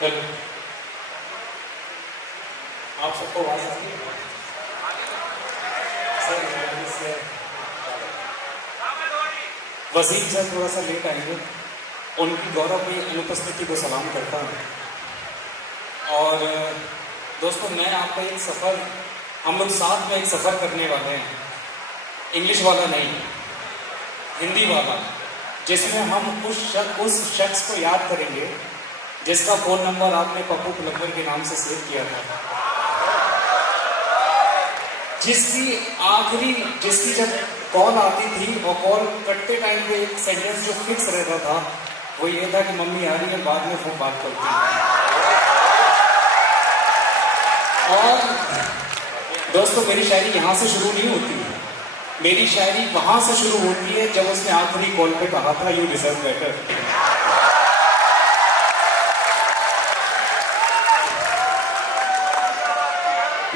Hello, आप सबको आवाज आ रही है? सर से वसीम सर थोड़ा सा लेट आएंगे, उनकी गौरव में अनुपस्थिति को सलाम करता हूँ। और दोस्तों, मैं आपका एक सफ़र, हम लोग साथ में एक सफ़र करने वाले हैं, इंग्लिश वाला नहीं, हिंदी वाला, जिसमें हम उस शख्स को याद करेंगे जिसका फ़ोन नंबर आपने पप्पू प्लम्बर के नाम से सेव किया था, जिसकी जब कॉल आती थी और कॉल कटते टाइम पे एक सेंटेंस जो फिक्स रहता था वो ये था कि मम्मी आ रही है, बाद में फोन बात करती है। और दोस्तों, मेरी शायरी यहाँ से शुरू नहीं होती, मेरी शायरी वहां से शुरू होती है जब उसने आखिरी कॉल पे कहा था यू डिजर्व बेटर।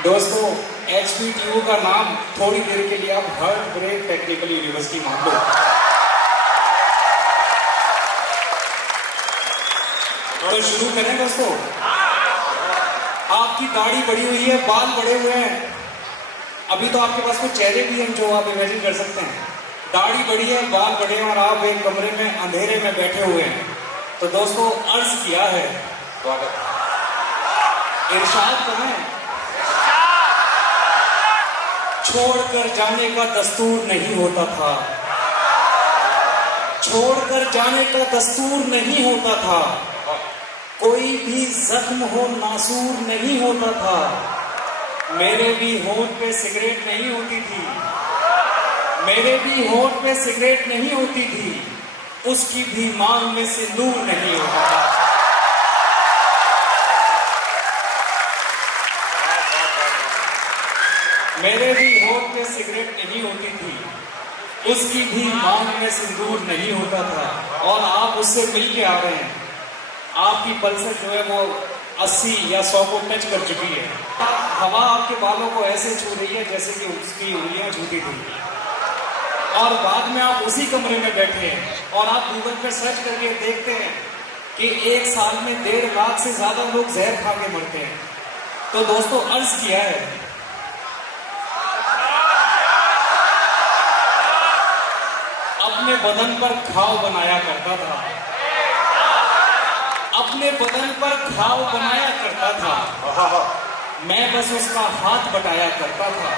दोस्तों, HBTU का नाम थोड़ी देर के लिए आप हार्ट ब्रेक टेक्निकल यूनिवर्सिटी मान लो। तो शुरू करें दोस्तों। आपकी दाढ़ी बढ़ी हुई है, बाल बड़े हुए हैं, अभी तो आपके पास कुछ चेहरे भी हैं जो आप इमेजिन कर सकते हैं। दाढ़ी बढ़ी है, बाल बड़े हैं और आप एक कमरे में अंधेरे में बैठे हुए हैं। तो दोस्तों, अर्ज किया है, इरशाद करें, छोड़कर जाने का दस्तूर नहीं होता था, छोड़कर जाने का दस्तूर नहीं होता था, कोई भी जख्म हो नासूर नहीं होता था, मेरे भी होंठ पे सिगरेट नहीं होती थी, मेरे भी होंठ पे सिगरेट नहीं होती थी, उसकी भी मांग में सिंदूर नहीं होता था। मेरे भी होंठ पे सिगरेट नहीं होती थी, उसकी भी मांग में सिंदूर नहीं होता था। और आप उससे मिल के आ रहे हैं, आपकी पल्सर जो है वो 80 या 100 को टच कर चुकी है। हवा आपके बालों को ऐसे छू रही है जैसे कि उसकी उंगलियां छूती थी। और बाद में आप उसी कमरे में बैठे हैं और आप गूगल पे सर्च करके देखते हैं कि एक साल में 1.5 लाख से ज्यादा लोग जहर खा के मरते हैं। तो दोस्तों, अर्ज किया है, अपने बदन पर घाव बनाया करता था, अपने बदन पर घाव बनाया करता था, मैं बस उसका हाथ बटाया करता था।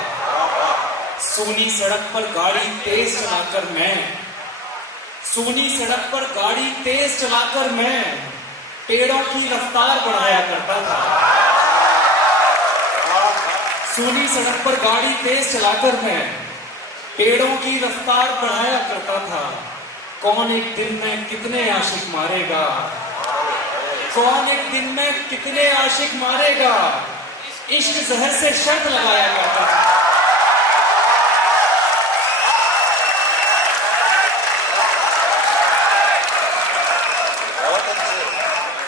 सूनी सड़क पर गाड़ी तेज चलाकर मैं, सूनी सड़क पर गाड़ी तेज चलाकर मैं पेड़ों की रफ्तार बढ़ाया करता था। सूनी सड़क पर गाड़ी तेज चलाकर मैं पेड़ों की रफ्तार बढ़ाया करता था। कौन एक दिन में कितने आशिक मारेगा, कौन एक दिन में कितने आशिक मारेगा, इश्क जहर से शर्त लगाया करता था।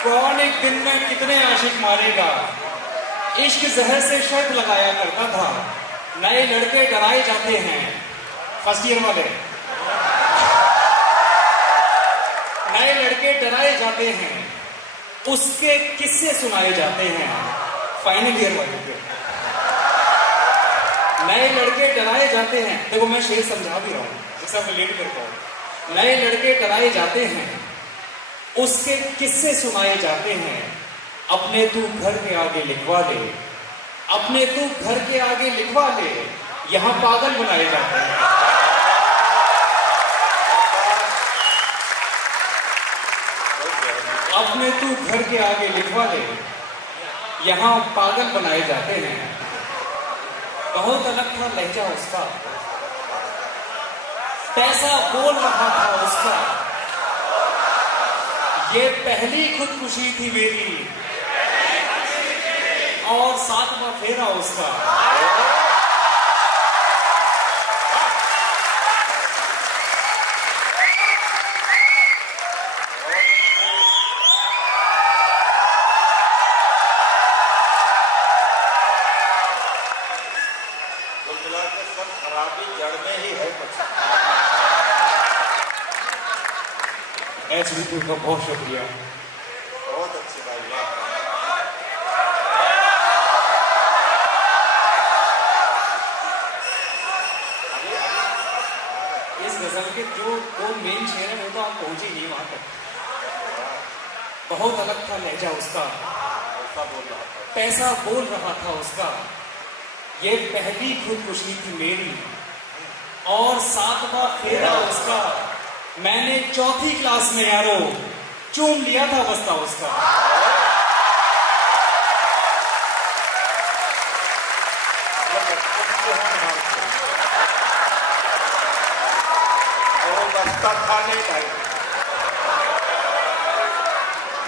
कौन एक दिन में कितने आशिक मारेगा, इश्क जहर से शर्त लगाया करता था। नए लड़के डराए जाते हैं, फर्स्ट ईयर वाले, नए लड़के डराए जाते हैं, उसके किस्से सुनाए जाते हैं, फाइनल ईयर वाले पे। नए लड़के डराए जाते हैं, देखो मैं शेर समझा भी रहा हूं जिससे आप रिलेट कर पाओ। नए लड़के डराए जाते हैं, उसके किस्से सुनाए जाते हैं, अपने तू घर के आगे लिखवा ले, अपने तू घर के आगे लिखवा ले, यहां पागल बनाए जाते हैं। अपने तू घर के आगे लिखवा ले, यहां पागल बनाए जाते हैं। बहुत अलग था लहजा उसका, पैसा बोल रहा था उसका, ये पहली खुदकुशी थी मेरी और 7वां फेरा उसका। सब खराबी जड़ में ही है। HBTU का बहुत शुक्रिया। बहुत अच्छी बात। बल्कि जो वो मेन शेर है वो तो आप पहुंचे नहीं वहां तक। बहुत अलग था लहजा उसका, ऐसा बोल रहा था। पैसा बोल रहा था उसका, ये पहली खुदकुशी थी मेरी और 7वां फेरा उसका। मैंने 4थी क्लास में यारो चूम लिया था बस्ता उसका। बस्ता था नहीं भाई।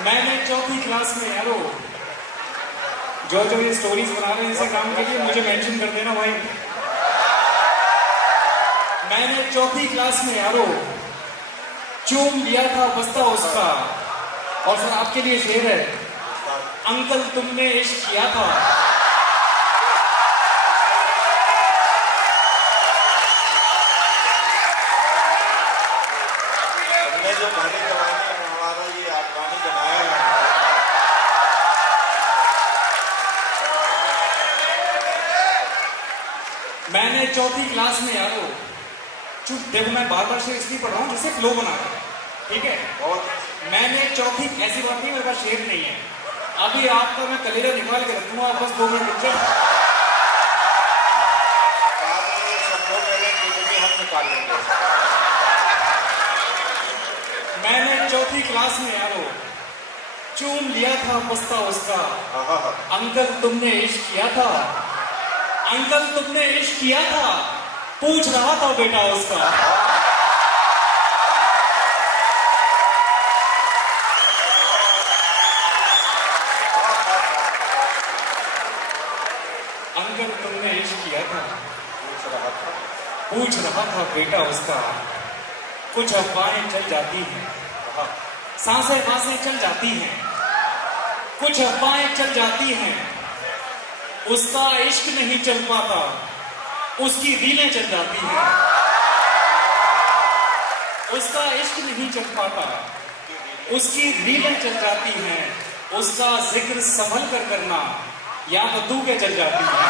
मैंने 4थी क्लास में यारो, जो जो ये स्टोरीज बना रहे हैं इसे काम के लिए मुझे मेंशन कर देना भाई। मैंने 4थी क्लास में यारो चूम लिया था बस्ता उसका। और सर आपके लिए शेर है, अंकल तुमने इश्क किया था। तुमने जो पहले जमाने में हमारा ये अफगानी बनाया है, मैंने 4थी क्लास में यारो, चुप देखो मैं बार बार शेर इसलिए पढ़ रहा हूँ जिससे फ्लो बना रहा है, ठीक है। बहुत मैंने 4थी, ऐसी बात नहीं मेरे पास शेर नहीं है, अभी आपका मैं कलेजा निकाल के रखूंगा, आप बस 2 मिनट रुक जाओ। सबको पहले किडनी हम निकाल लेंगे। मैंने 4थी क्लास में यारो चूम लिया था बस्ता उसका। अंकल तुमने इश्क किया था, अंकल तुमने इश्क किया था, पूछ रहा था बेटा उसका। अंकल तुमने इश्क किया था, पूछ रहा था बेटा उसका। कुछ अफवाहें चल जाती हैं, सांसें वासें चल जाती हैं, कुछ अफवाहें चल जाती हैं, उसका इश्क नहीं चल पाता, उसकी रीलें चल जाती हैं। उसका इश्क नहीं चल पाता, उसकी रीलें चल जाती हैं, उसका जिक्र संभल कर करना या बंदूकें चल जाती हैं।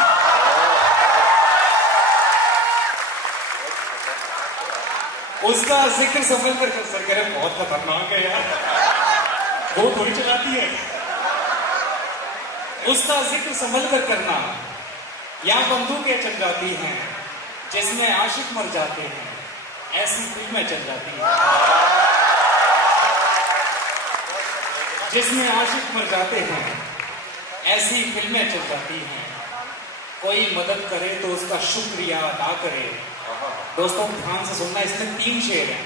उसका जिक्र संभल कर सर कह रहे बहुत खतरनाक है यार, वो थोड़ी चलाती है। उसका जिक्र संभल कर करना या बंदूकें चल जाती हैं, जिसमें आशिक मर जाते हैं ऐसी फिल्में चल जाती हैं। जिसमें आशिक मर जाते हैं ऐसी फिल्में चल जाती हैं। कोई मदद करे तो उसका शुक्रिया अदा करे। दोस्तों ध्यान से सुनना, इसमें 3 शेर हैं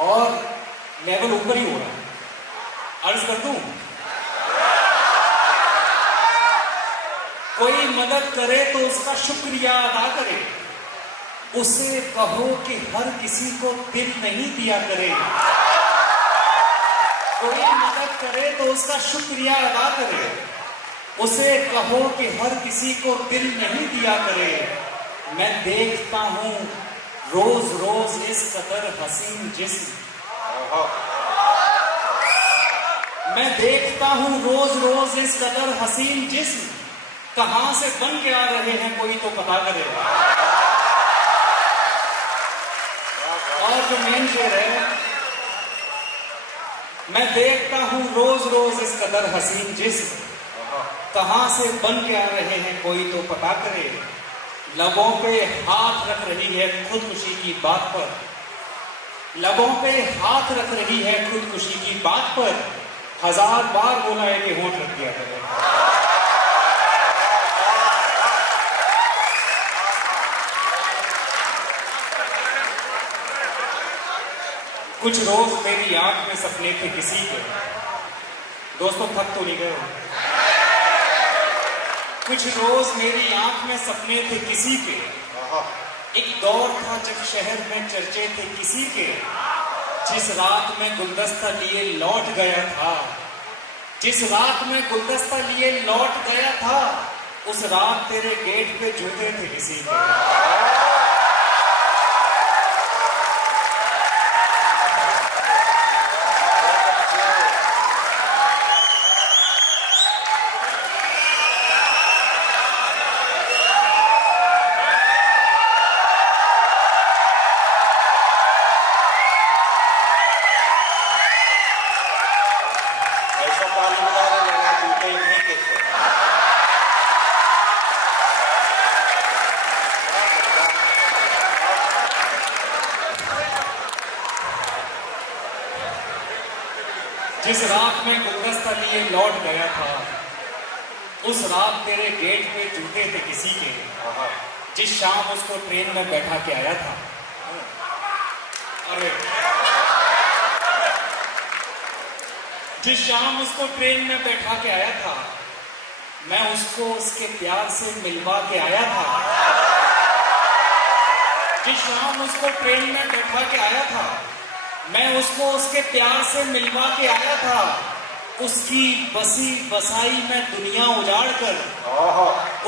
और लेवल ऊपर ही हो रहा है। अर्ज कर दूं, कोई मदद करे तो उसका शुक्रिया अदा करे, उसे कहो कि हर किसी को दिल नहीं दिया करे। कोई मदद करे तो उसका शुक्रिया अदा करे, उसे कहो कि हर किसी को दिल नहीं दिया करे। मैं देखता हूं रोज रोज इस कदर हसीन जिस्म, मैं देखता हूं रोज रोज इस कदर हसीन जिस्म, कहां से बन के आ रहे हैं कोई तो पता करे। और जो मेन शेर है, मैं देखता हूं रोज रोज इस कदर हसीन जिस्म, कहां से बन के आ रहे हैं कोई तो पता करे। लबों पे हाथ रख रही है खुदकुशी की बात पर, लबों पे हाथ रख रही है खुदकुशी की बात पर, 1000 बार बोला है कि होंठ रख दिया करे। कुछ रोज मेरी आंख में सपने थे किसी के, दोस्तों थक तो नहीं गए। कुछ रोज मेरी आंख में सपने थे किसी के, एक दौर था जब शहर में चर्चे थे किसी के, जिस रात में गुलदस्ता लिए लौट गया था, जिस रात में गुलदस्ता लिए लौट गया था, उस रात तेरे गेट पे जूते थे किसी के। जिस रात में गुलदस्ता लिए लौट गया था, उस रात तेरे गेट पे जूते थे किसी के, जिस शाम उसको ट्रेन में बैठा के आया था। अरे जिस शाम उसको ट्रेन में बैठा के आया था, मैं उसको उसके प्यार से मिलवा के आया था। जिस शाम उसको ट्रेन में बैठा के आया था, मैं उसको उसके प्यार से मिलवा के आया था। उसकी बसी बसाई में दुनिया उजाड़ कर,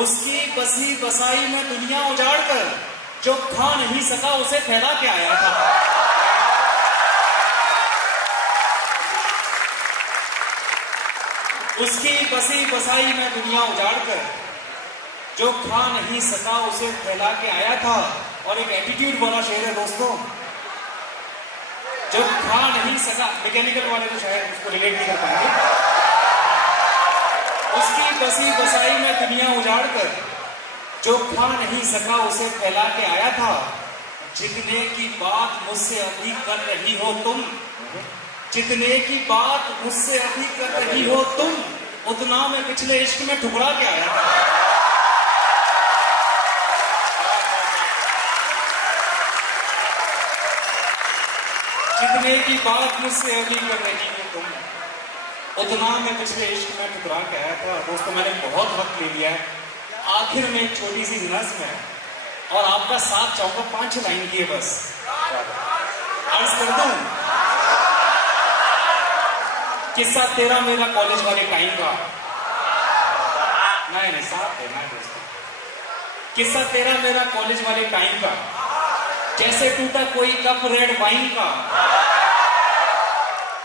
उसकी बसी बसाई में दुनिया उजाड़ कर, जो खा नहीं सका उसे फैला के आया था। उसकी बसी बसाई में दुनिया उजाड़ कर, जो खा नहीं सका उसे फैला के आया था। और एक एटीट्यूड वाला शेर है दोस्तों, जो खा नहीं सका, मैकेनिकल वाले तो शायद उसको रिलेट नहीं कर पाएंगे। उसकी बसी बसाई में दुनिया उजाड़ कर, जो खा नहीं सका उसे फैला के आया था। जितने की बात मुझसे अभी कर रही हो तुम, जितने की बात मुझसे अभी कर रही हो तुम, उतना मैं पिछले इश्क में ठुकरा के आया था। जितने की बात मुझसे अभी कर रही हो तुम, उतना मैं पिछले इश्क में ठुकरा के आया था। दोस्तों मैंने बहुत वक्त ले लिया है, आखिर में एक छोटी सी नज़्म है और आपका साथ चाहूंगा, 5 लाइन की है बस। अर्ज कर दूं, किस्सा तेरा मेरा कॉलेज वाले टाइम का, नहीं साथ देना है दोस्तों। किस्सा तेरा मेरा कॉलेज वाले टाइम का, जैसे टूटा कोई कप रेड वाइन का,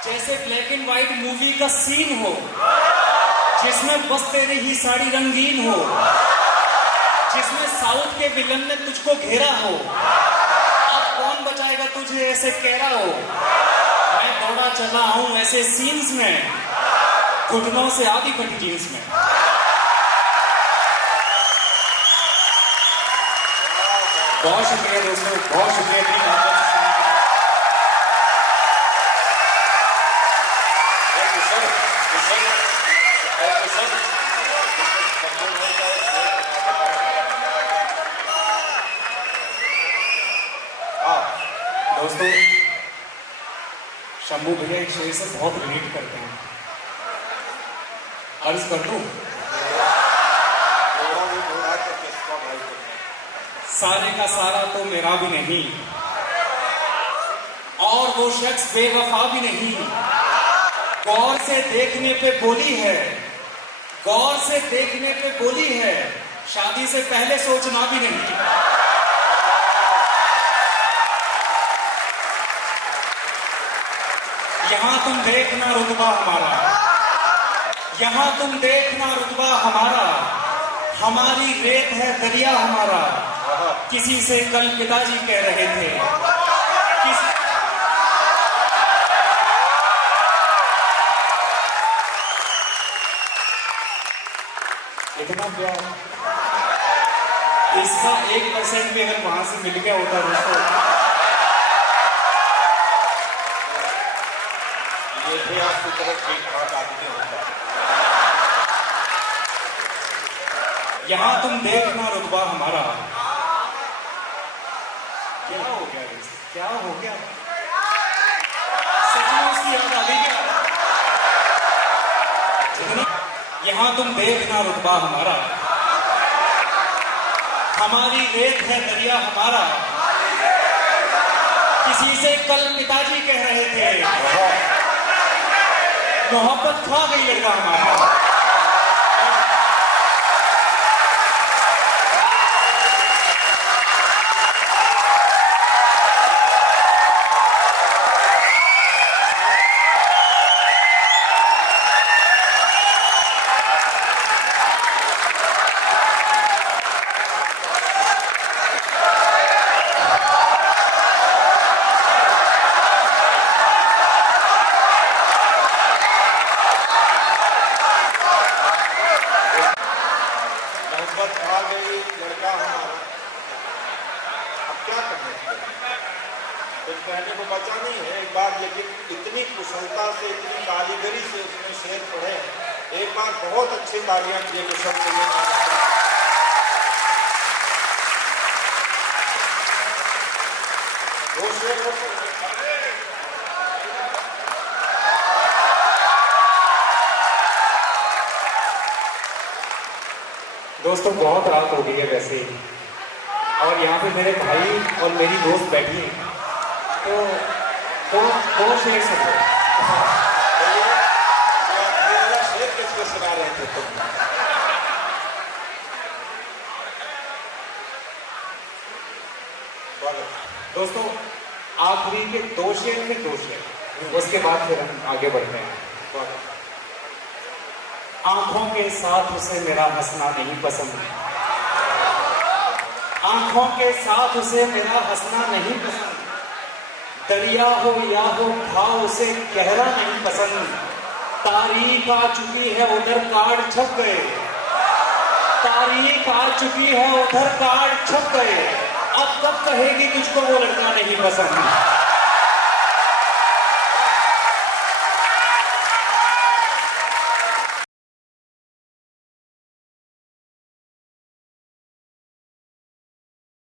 जैसे ब्लैक एंड व्हाइट मूवी का सीन हो, जिसमें बस तेरी ही साड़ी रंगीन हो, जिसमें साउथ के विलन ने तुझको घेरा हो। अब कौन बचाएगा तुझे ऐसे कह रहा हो, मैं दौड़ा चला हूं ऐसे सीन्स में, घुटनों से आधी फटी जींस में। बहुत शुक्रिया दोस्तों, बहुत शुक्रिया। दोस्तों शंभू भैया एक शेर से बहुत रिलेट करते हैं, अर्ज कर दूं। सारे का सारा तो मेरा भी नहीं, और वो शख्स बेवफा भी नहीं। गौर से देखने पे बोली है, गौर से देखने पे बोली है, शादी से पहले सोचना भी नहीं। यहां तुम देखना रुतबा हमारा, यहां तुम देखना रुतबा हमारा, हमारी रेत है दरिया हमारा। किसी से कल पिताजी कह रहे थे, इतना प्यार, इसका 1% भी अगर वहां से मिल गया होता दोस्तों, ये भी आपकी तरफ ठीक ठाक आदमी होता। यहां तुम देखना रुतबा हमारा। क्या हो गया, क्या हो गया, सच में उसकी याद आ गई क्या? यहां तुम देखना रुतबा हमारा, हमारी रेत है दरिया हमारा। किसी से कल पिताजी कह रहे थे, मोहब्बत खा गई लड़का हमारा। कुछ कहने को बचा नहीं है एक बार, लेकिन इतनी कुशलता से, इतनी कारीगरी से उसने शेर पढ़े। एक बार बहुत अच्छी तालियां किए कुशल के लिए। वो शेर दोस्तों बहुत रात हो गई है वैसे ही, और यहाँ पे मेरे भाई और मेरी दोस्त बैठी हैं, तो शेर सब शेर किसको सुना रहे थे तुम? दोस्तों आखिरी के 2 शेर थे, 2 शेर, उसके बाद फिर हम आगे बढ़ते हैं। आंखों के साथ उसे मेरा हंसना नहीं पसंद, आंखों के साथ उसे मेरा हंसना नहीं पसंद, दरिया हो या हो भाव उसे गहरा नहीं पसंद, तारीख आ चुकी है उधर कार्ड छप गए, तारीख आ चुकी है उधर कार्ड छप गए, अब कब कहेगी तुझको वो लड़का नहीं पसंद।